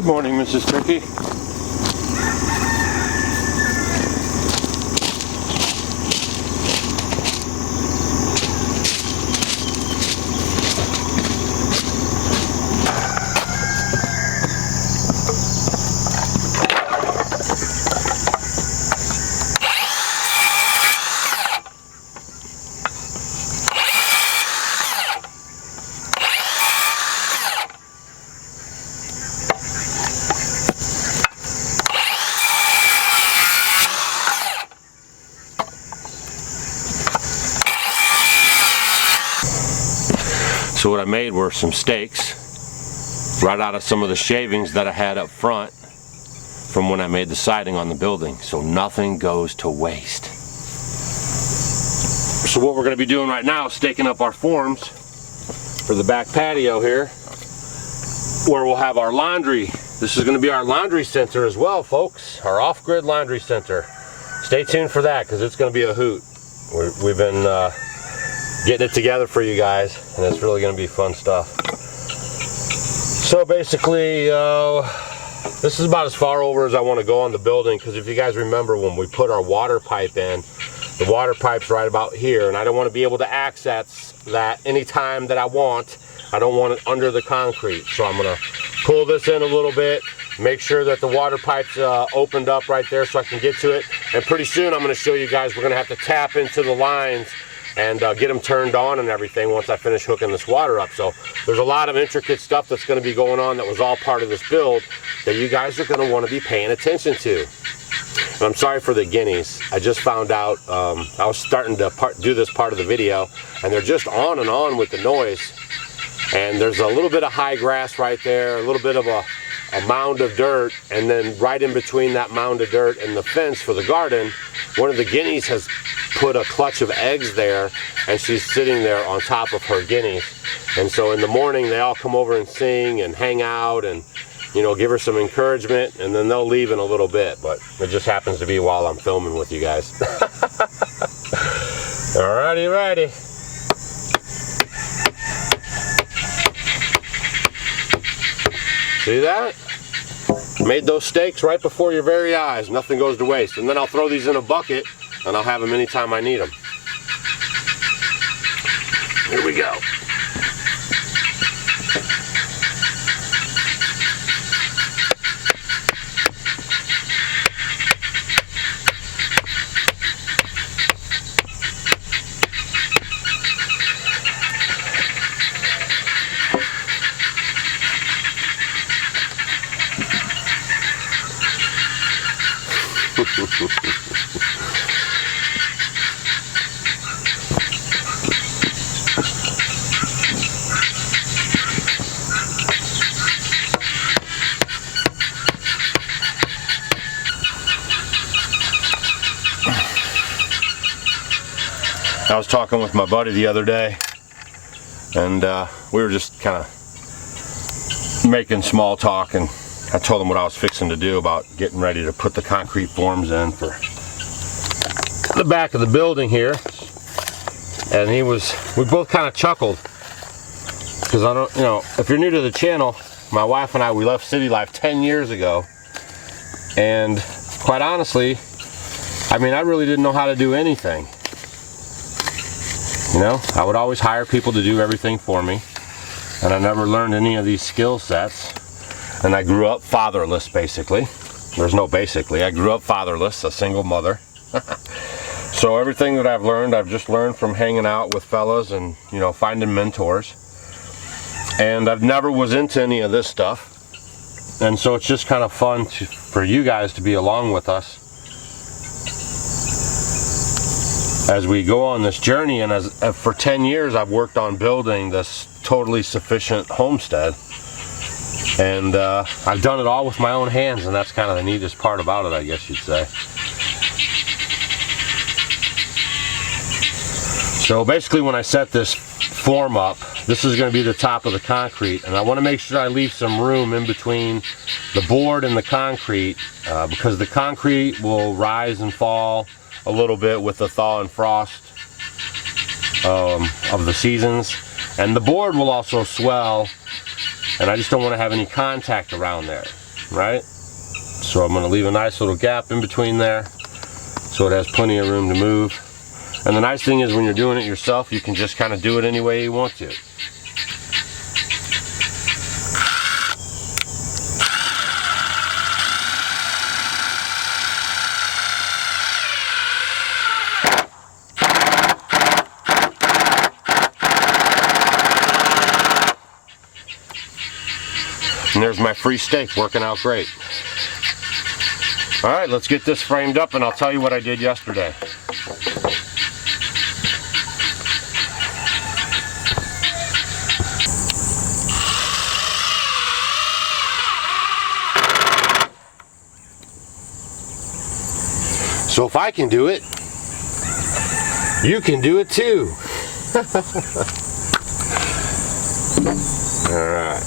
Good morning, Mrs. Turkey. So what I made were some steaks right out of some of the shavings that I had up front from when I made the siding on the building, so nothing goes to waste. So what we're going to be doing right now is staking up our forms for the back patio here, where we'll have our laundry. This is going to be our laundry center as well, folks, our off-grid laundry center. Stay tuned for that because it's going to be a hoot. We've been getting it together for you guys, and it's really going to be fun stuff. So basically, this is about as far over as I want to go on the building, because if you guys remember when we put our water pipe in, the water pipe's right about here, and I don't want to be able to access that anytime that I want. I don't want it under the concrete, so I'm going to pull this in a little bit, make sure that the water pipe's opened up right there so I can get to it, and pretty soon I'm going to show you guys we're going to have to tap into the lines and get them turned on and everything once I finish hooking this water up. So there's a lot of intricate stuff that's going to be going on that was all part of this build that you guys are going to want to be paying attention to. And I'm sorry for the guineas. I just found out I was starting to do this part of the video, and they're just on and on with the noise. And there's a little bit of high grass right there, a little bit of a mound of dirt, and then right in between that mound of dirt and the fence for the garden, one of the guineas has put a clutch of eggs there, and she's sitting there on top of her guineas. And so in the morning they all come over and sing and hang out and, you know, give her some encouragement, and then they'll leave in a little bit, but it just happens to be while I'm filming with you guys. Alrighty, righty. See that? Made those steaks right before your very eyes. Nothing goes to waste. And then I'll throw these in a bucket and I'll have them anytime I need them. Here we go. I was talking with my buddy the other day, and we were just kind of making small talk, and I told him what I was fixing to do about getting ready to put the concrete forms in for the back of the building here. And we both kind of chuckled, because I don't, you know, if you're new to the channel, my wife and I, we left city life 10 years ago, and quite honestly, I mean, I really didn't know how to do anything. You know, I would always hire people to do everything for me, and I never learned any of these skill sets. And I grew up fatherless, basically. There's no basically. I grew up fatherless, a single mother. So everything that I've learned, I've just learned from hanging out with fellas and, you know, finding mentors. And I've never was into any of this stuff. And so it's just kind of fun for you guys to be along with us as we go on this journey. And for 10 years I've worked on building this totally sufficient homestead, and I've done it all with my own hands, and that's kind of the neatest part about it, I guess you'd say. So basically, when I set this form up, this is going to be the top of the concrete, and I want to make sure I leave some room in between the board and the concrete, because the concrete will rise and fall a little bit with the thaw and frost of the seasons, and the board will also swell, and I just don't want to have any contact around there. right? So I'm going to leave a nice little gap in between there so it has plenty of room to move. And the nice thing is when you're doing it yourself, you can just kind of do it any way you want to. And there's my free steak working out great. All right, let's get this framed up and I'll tell you what I did yesterday. So if I can do it, you can do it too. All right.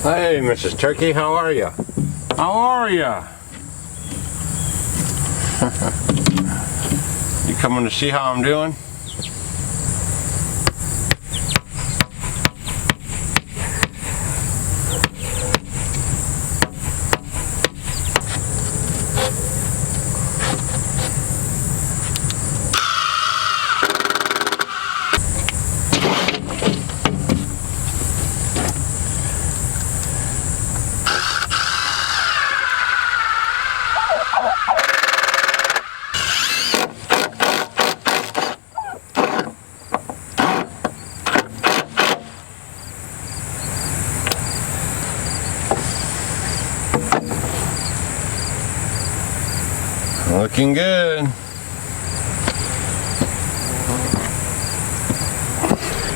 Hey, Mrs. Turkey, how are you? How are you? You coming to see how I'm doing? Looking good.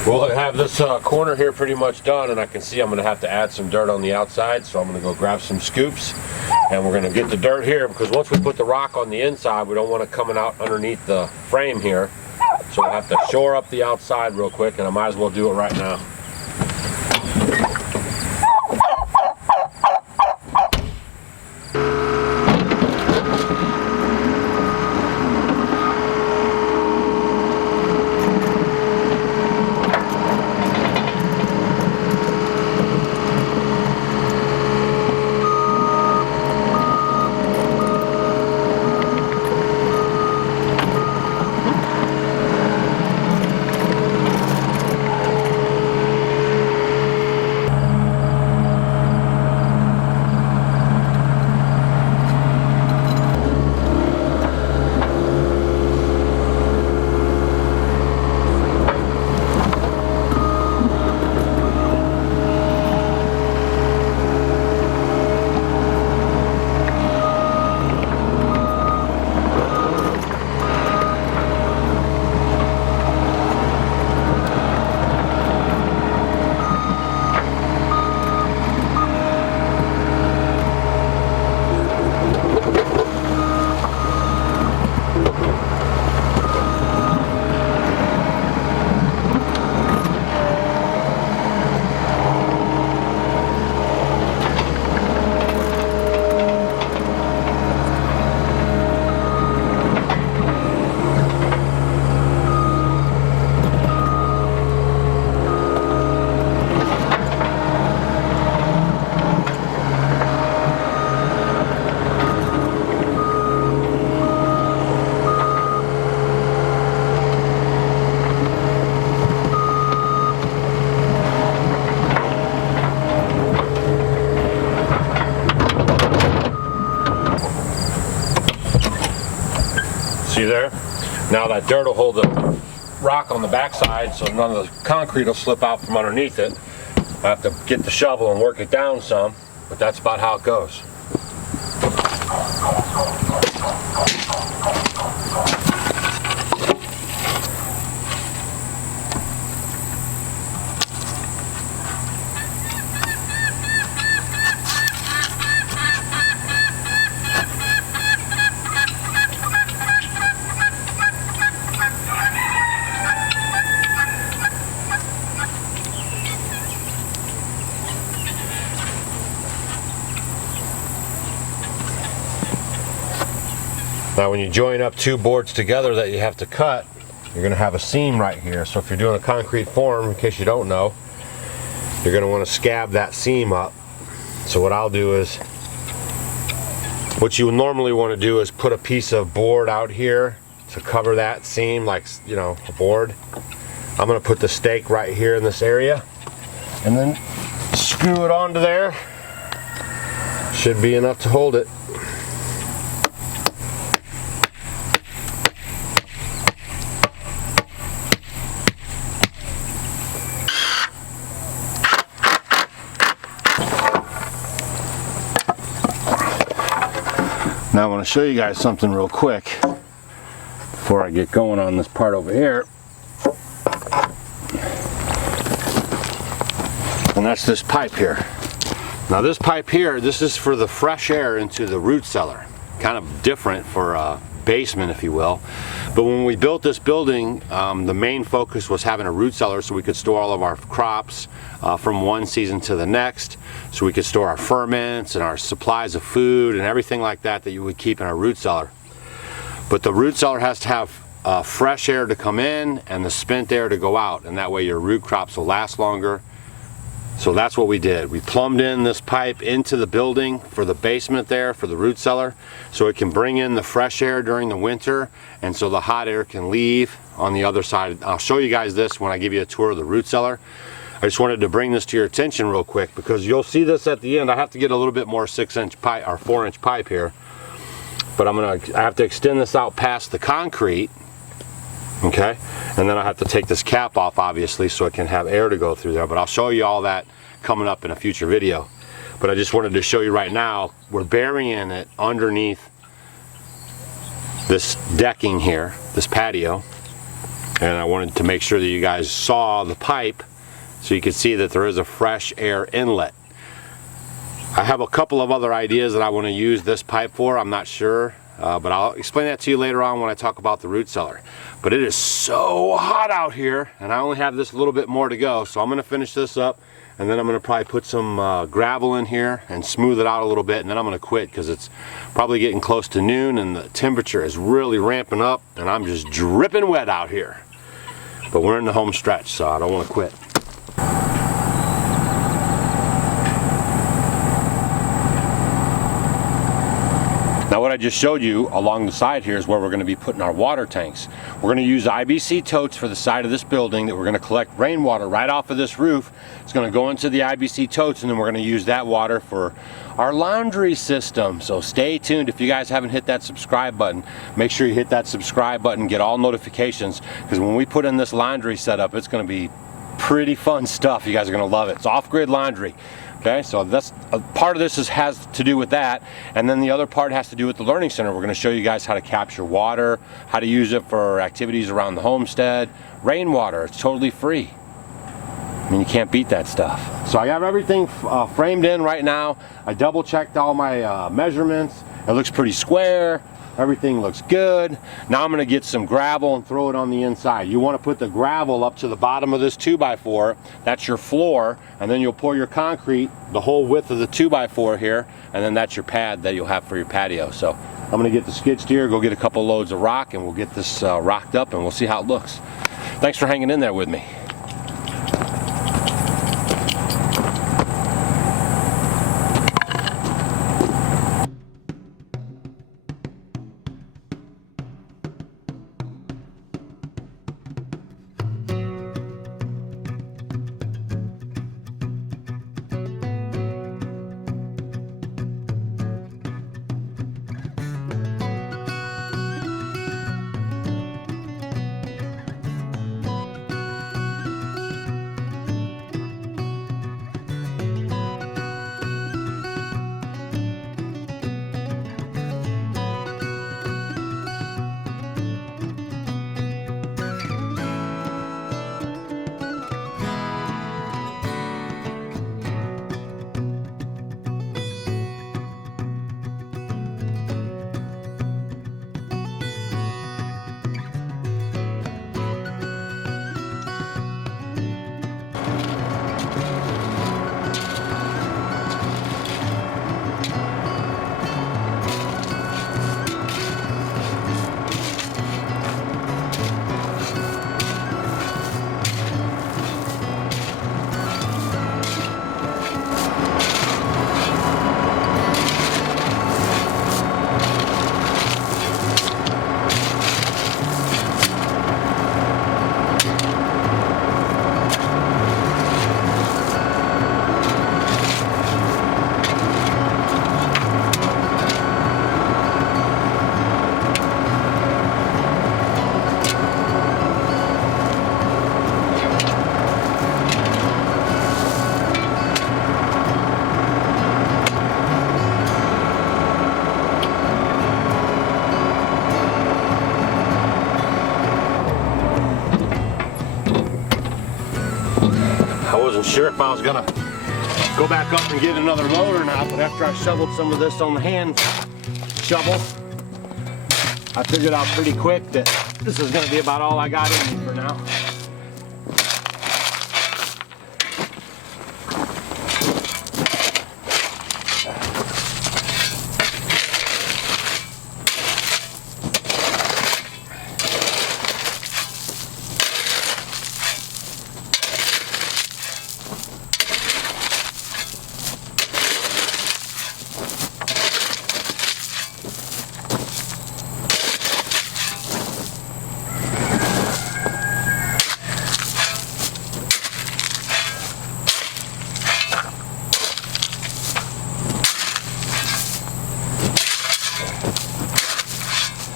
Well, I have this corner here pretty much done, and I can see I'm going to have to add some dirt on the outside, so I'm going to go grab some scoops, and we're going to get the dirt here, because once we put the rock on the inside, we don't want it coming out underneath the frame here, so I have to shore up the outside real quick, and I might as well do it right now. See there? Now that dirt will hold the rock on the backside so none of the concrete will slip out from underneath it. I have to get the shovel and work it down some, but that's about how it goes. Now when you join up two boards together that you have to cut, you're going to have a seam right here. So if you're doing a concrete form, in case you don't know, you're going to want to scab that seam up. So what I'll do is, what you would normally want to do is put a piece of board out here to cover that seam, like, you know, a board. I'm going to put the stake right here in this area and then screw it onto there. Should be enough to hold it. Now I want to show you guys something real quick before I get going on this part over here. And that's this pipe here. Now this pipe here, this is for the fresh air into the root cellar. Kind of different for a basement, if you will. But when we built this building, the main focus was having a root cellar so we could store all of our crops from one season to the next. So we could store our ferments and our supplies of food and everything like that that you would keep in a root cellar. But the root cellar has to have fresh air to come in and the spent air to go out, and that way your root crops will last longer. So that's what we did. We plumbed in this pipe into the building for the basement there, for the root cellar, so it can bring in the fresh air during the winter, and so the hot air can leave on the other side. I'll show you guys this when I give you a tour of the root cellar. I just wanted to bring this to your attention real quick because you'll see this at the end. I have to get a little bit more 6-inch pipe or 4-inch pipe here, but I have to extend this out past the concrete, okay? And then I have to take this cap off, obviously, so it can have air to go through there, but I'll show you all that coming up in a future video. But I just wanted to show you right now, we're burying it underneath this decking here, this patio, and I wanted to make sure that you guys saw the pipe so you could see that there is a fresh air inlet. I have a couple of other ideas that I want to use this pipe for. I'm not sure, but I'll explain that to you later on when I talk about the root cellar. But it is so hot out here, and I only have this little bit more to go, so I'm going to finish this up, and then I'm going to probably put some gravel in here and smooth it out a little bit, and then I'm going to quit because it's probably getting close to noon and the temperature is really ramping up, and I'm just dripping wet out here. But we're in the home stretch, so I don't want to quit. Now what I just showed you along the side here is where we're going to be putting our water tanks. We're going to use IBC totes for the side of this building that we're going to collect rainwater right off of this roof. It's going to go into the IBC totes, and then we're going to use that water for our laundry system. So stay tuned. If you guys haven't hit that subscribe button, make sure you hit that subscribe button, get all notifications, because when we put in this laundry setup, it's going to be pretty fun stuff. You guys are going to love it. It's off-grid laundry. Okay, so that's a part of this has to do with that, and then the other part has to do with the learning center. We're going to show you guys how to capture water, how to use it for activities around the homestead. Rainwater, it's totally free. I mean, you can't beat that stuff. So I have everything framed in right now. I double checked all my measurements. It looks pretty square. Everything looks good. Now I'm going to get some gravel and throw it on the inside. You want to put the gravel up to the bottom of this 2x4. That's your floor, and then you'll pour your concrete the whole width of the 2x4 here, and then that's your pad that you'll have for your patio. So I'm going to get the skid steer, go get a couple loads of rock, and we'll get this rocked up, and we'll see how it looks. Thanks for hanging in there with me. wasn't sure if I was gonna go back up and get another load or not, but after I shoveled some of this on the hand shovel, I figured out pretty quick that this is gonna be about all I got in me for now.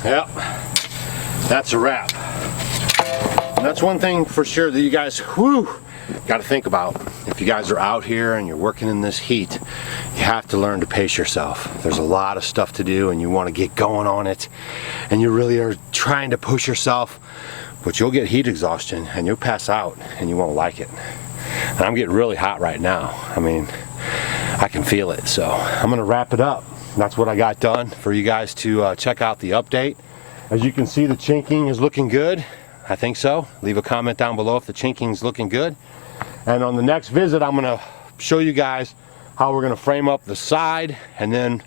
Yep, that's a wrap. And that's one thing for sure that you guys, got to think about. If you guys are out here and you're working in this heat, you have to learn to pace yourself. There's a lot of stuff to do and you want to get going on it, and you really are trying to push yourself, but you'll get heat exhaustion and you'll pass out and you won't like it. And I'm getting really hot right now. I mean, I can feel it. So I'm gonna wrap it up. That's what I got done for you guys to check out the update. As you can see, the chinking is looking good. I think so. Leave a comment down below if the chinking is looking good. And on the next visit, I'm gonna show you guys how we're gonna frame up the side, and then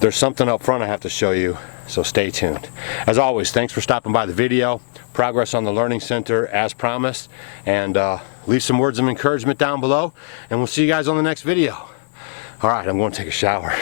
there's something up front I have to show you, so stay tuned. As always, thanks for stopping by the video. Progress on the Learning Center as promised, and leave some words of encouragement down below, and we'll see you guys on the next video. All right, I'm going to take a shower.